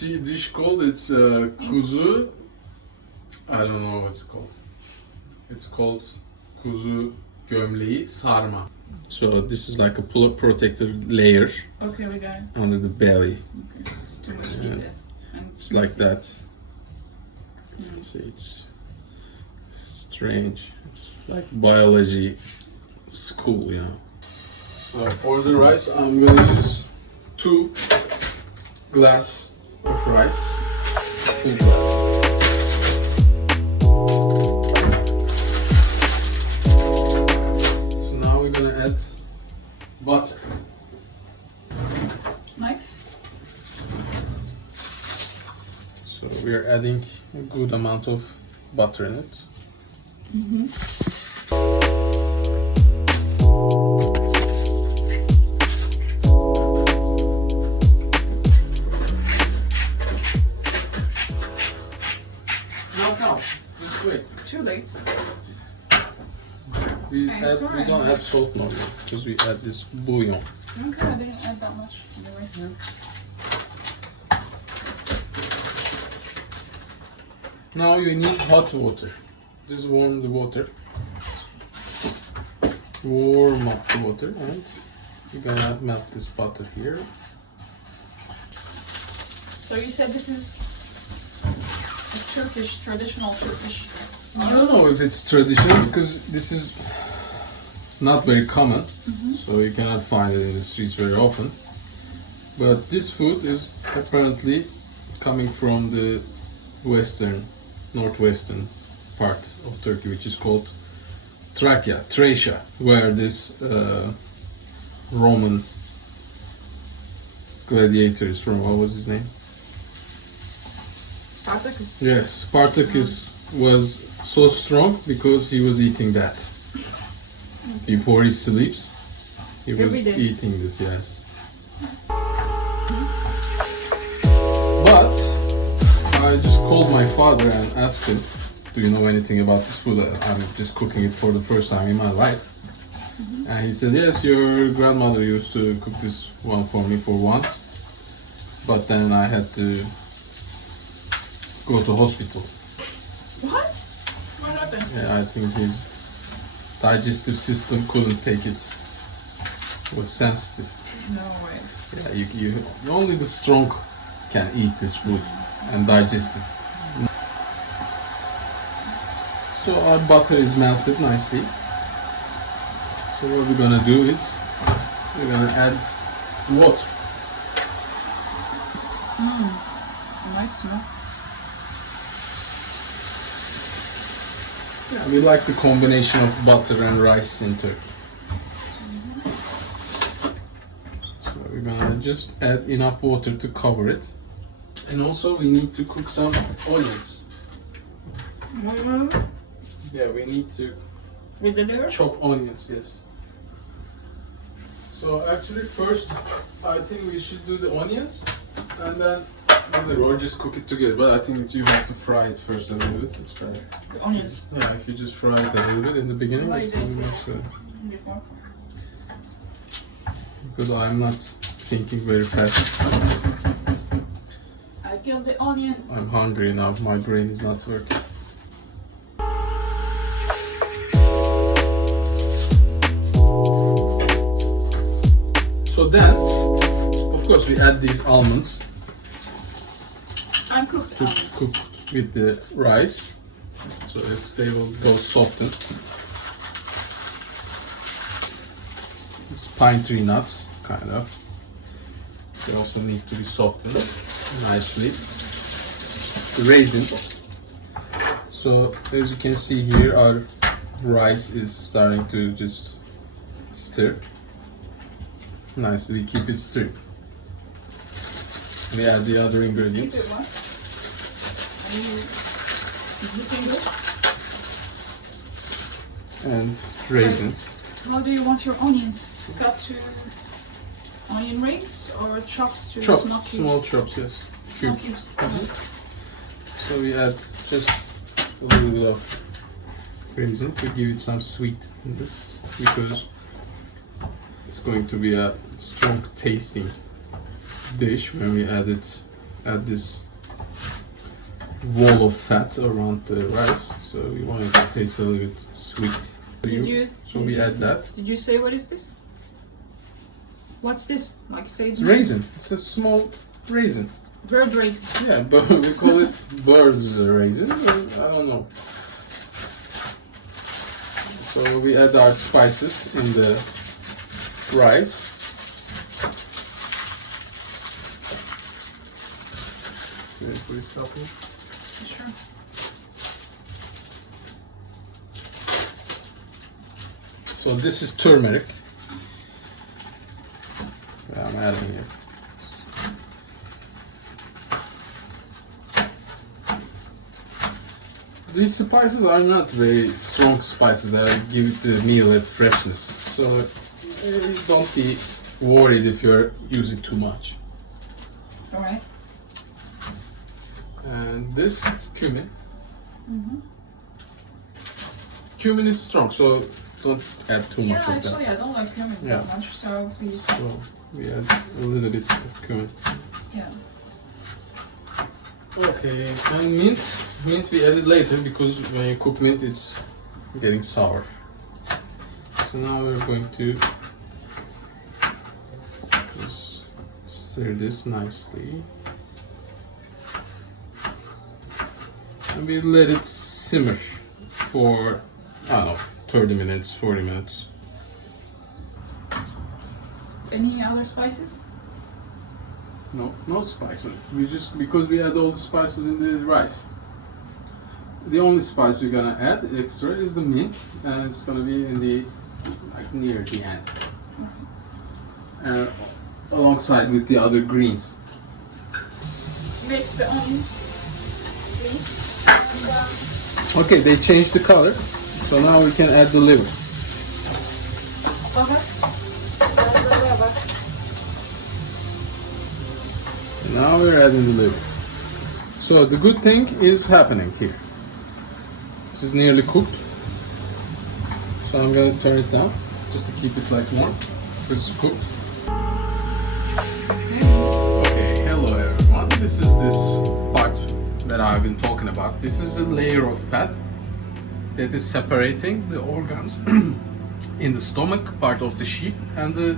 dish called. It's Kuzu. I don't know what it's called. It's called Kuzu Gömleği Sarma. So this is like a protector layer. Okay, we got it. Under the belly. Okay, it's too much details. And It's like that. See, it's strange. It's like biology school, you know. So for the rice, I'm gonna use 2 glass of rice. Full glass. So now we're gonna add butter. Knife? So we are adding a good amount of butter in it. No, just wait. Too late. We Okay, don't add salt normally because we add this bouillon. Okay, I didn't add that much anyway. Now you need hot water. Just warm the water. Warm up the water and you're gonna melt this butter here. So you said this is a traditional Turkish I don't know if it's traditional because this is not very common, so you cannot find it in the streets very often. But this food is apparently coming from the northwestern part of Turkey, which is called Thracia, where this Roman gladiator is from. What was his name? Spartacus. Yes, Spartacus was so strong because he was eating that. Before he sleeps, he was Every day. eating this, yes. But I just called my father and asked him, do you know anything about this food? I'm just cooking it for the first time in my life. And he said, yes, your grandmother used to cook this one for me for once. But then I had to go to hospital. What? What happened? Yeah, I think his digestive system couldn't take it. It was sensitive. No way. Yeah, you only the strong can eat this food and digest it. So our butter is melted nicely. So what we're gonna do is we're gonna add water. It's a nice smell. We like the combination of butter and rice in Turkey. So we're gonna just add enough water to cover it. And also we need to cook some onions. Yeah, we need to With the liver? chop onions, yes. So actually first I think we should do the onions and then the liver, or just cook it together. But I think you have to fry it first a little bit, it's better. The onions. Yeah, if you just fry it a little bit in the beginning, Why it did will you be say much good. Before. Because I'm not thinking very fast. I killed the onion. I'm hungry now, my brain is not working. So then, of course, we add these almonds Uncooked to almonds. cook with the rice, so that they will go soften. It's pine tree nuts, kind of. They also need to be softened nicely. Raisin. So as you can see here, our rice is starting to just stir. Nicely, keep it stirred. We add the other Keep ingredients. it what? Is this English? And raisins. How do you want your onions? Cut to onion rings or chops to Chops, small cubes? small chops, yes. Small Cubes. cubes. So we add just a little bit of raisin to give it some sweetness, because it's going to be a strong tasting dish when we add it add this wall of fat around the rice, so we want it to taste a little bit sweet. So we add that. Did you say what is this? What's this? Like say It's raisin. It's a small raisin. bird raisin. Yeah, but we call it bird's raisin. I don't know. So we add our spices in the rice. Sure. So this is turmeric. I'm adding it. These spices are not very strong spices that give the meal a freshness. So don't be worried if you're using too much. Alright. And this cumin. Cumin is strong, so don't add too much of that. Actually I don't like cumin that much, so please. So we add a little bit of cumin. Yeah. Okay, and mint we added later because when you cook mint it's getting sour. So now we're going to just stir this nicely. And we let it simmer for, I don't know, 30 minutes, 40 minutes. Any other spices? No spices. We just, because we add all the spices in the rice. The only spice we're gonna add extra is the mint, and it's gonna be in the, like, near the end. And alongside with the other greens. Mix the onions, please. And, Okay, they changed the color, so now we can add the liver. And now we're adding the liver. So the good thing is happening here. This is nearly cooked. So I'm gonna turn it down just to keep it like warm. This is cooked. Okay, hello everyone. This is this part that I've been talking about. This is a layer of fat that is separating the organs in the stomach part of the sheep and the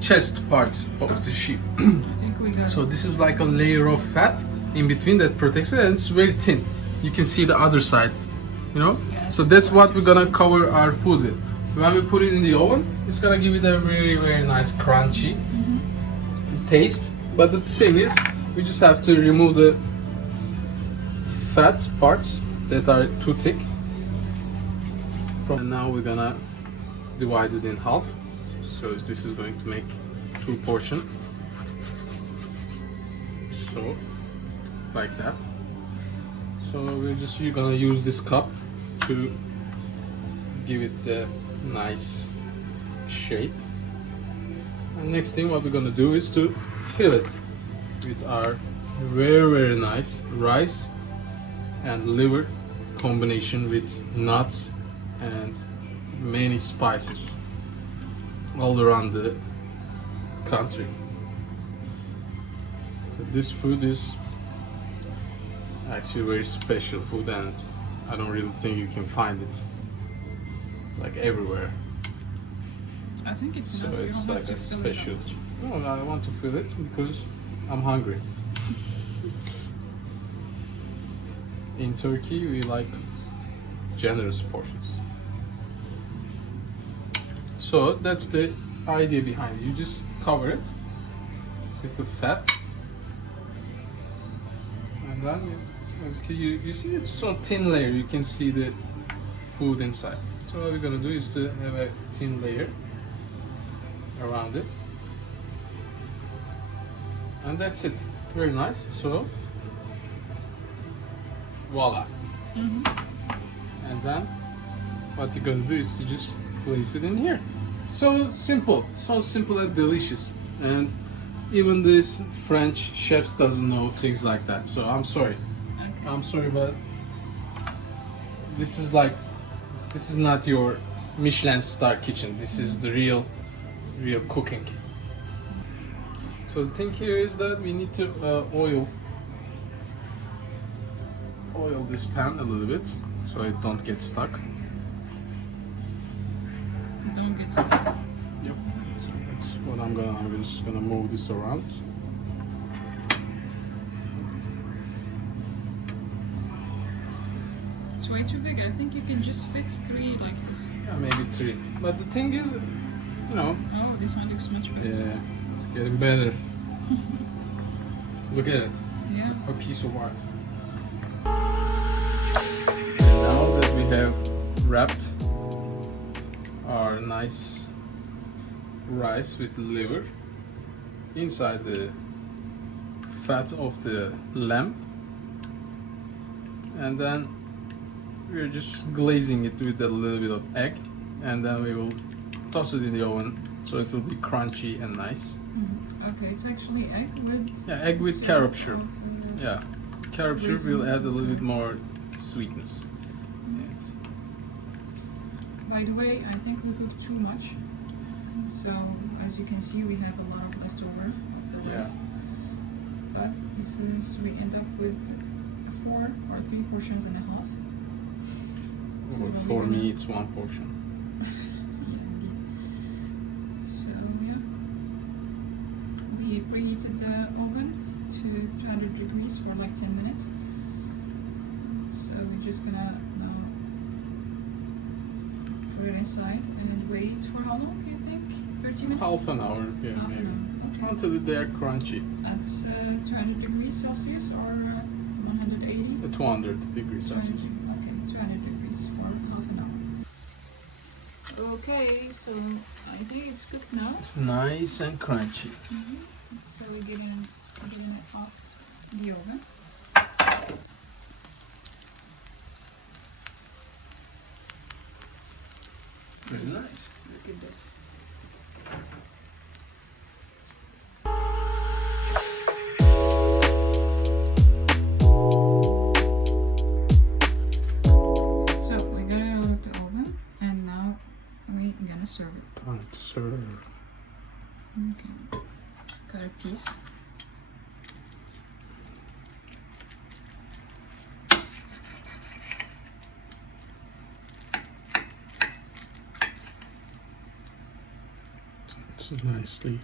chest part of the sheep. I think we got So this is like a layer of fat in between that protects it, and it's very thin. You can see the other side, you know? Yeah, So that's what we're gonna cover our food with. When we put it in the oven, it's gonna give it a very, very nice crunchy taste. But the thing is, we just have to remove the fat parts that are too thick. And now we're gonna divide it in half. So this is going to make 2 portions. So, like that. So you're gonna use this cup to give it a nice shape. And next thing what we're gonna do is to fill it with our very, very nice rice and liver combination with nuts and many spices all around the country. So this food is actually very special food, and I don't really think you can find it like everywhere. I think it's So enough. You it's don't like have a to fill it special. up. No, I want to fill it because I'm hungry. In Turkey, we like generous portions. So that's the idea behind it. You just cover it with the fat, and then you see it's so thin layer. You can see the food inside. So what we're gonna do is to have a thin layer around it, and that's it. Very nice. So voila. And then what you're gonna do is to just place it in here. So simple and delicious. And even this French chefs doesn't know things like that. So I'm sorry. Okay. I'm sorry, but this is not your Michelin star kitchen. This is the real cooking. So the thing here is that we need to oil oil this pan a little bit so it don't get stuck. Don't get stuck. Yep. So that's what I'm just gonna move this around. It's way too big. I think you can just fit 3 like this. Yeah, maybe 3. But the thing is, you know. Oh, this one looks much better. Yeah, it's getting better. Look at it. Yeah. A piece of art. And now that we have wrapped our nice rice with liver inside the fat of the lamb, and then we're just glazing it with a little bit of egg, and then we will toss it in the oven so it will be crunchy and nice. Okay, it's actually egg with... Yeah, egg with carob sugar. Of, Yeah, carob sugar will add a little bit more sweetness. Yes. By the way, I think we cooked too much. So, as you can see, we have a lot of leftover of the rice. But this is, we end up with 4 or 3 portions and a half. So Well, for me, it's 1 portion. So, yeah. We preheated the oven to 200 degrees for like 10 minutes. So we're just gonna now put it inside and wait for how long, you think? 30 minutes? Half an hour, yeah, Half maybe. an hour, okay. Until they're crunchy. At 200 degrees Celsius or 180? 200 degrees 200, Celsius. okay, 200 degrees for half an hour. Okay, so I think it's cooked now. It's nice and crunchy. So we're getting it off the oven. Very nice. Look at this. So we got it out of the oven and now we're gonna serve it. Time to serve. Okay. Cut a piece. It's nicely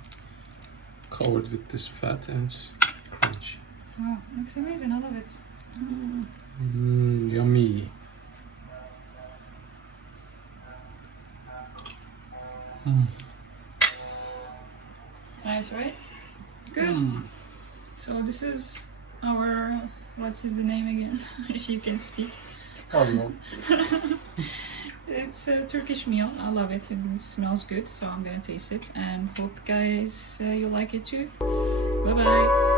covered with this fat and it's crunchy. Wow, looks amazing. I love it. Yummy. Nice, right? Good. So this is our, what's his name again? If you can speak. Pardon. It's a Turkish meal. I love it and it smells good, so I'm gonna taste it and hope guys you like it too. Bye bye.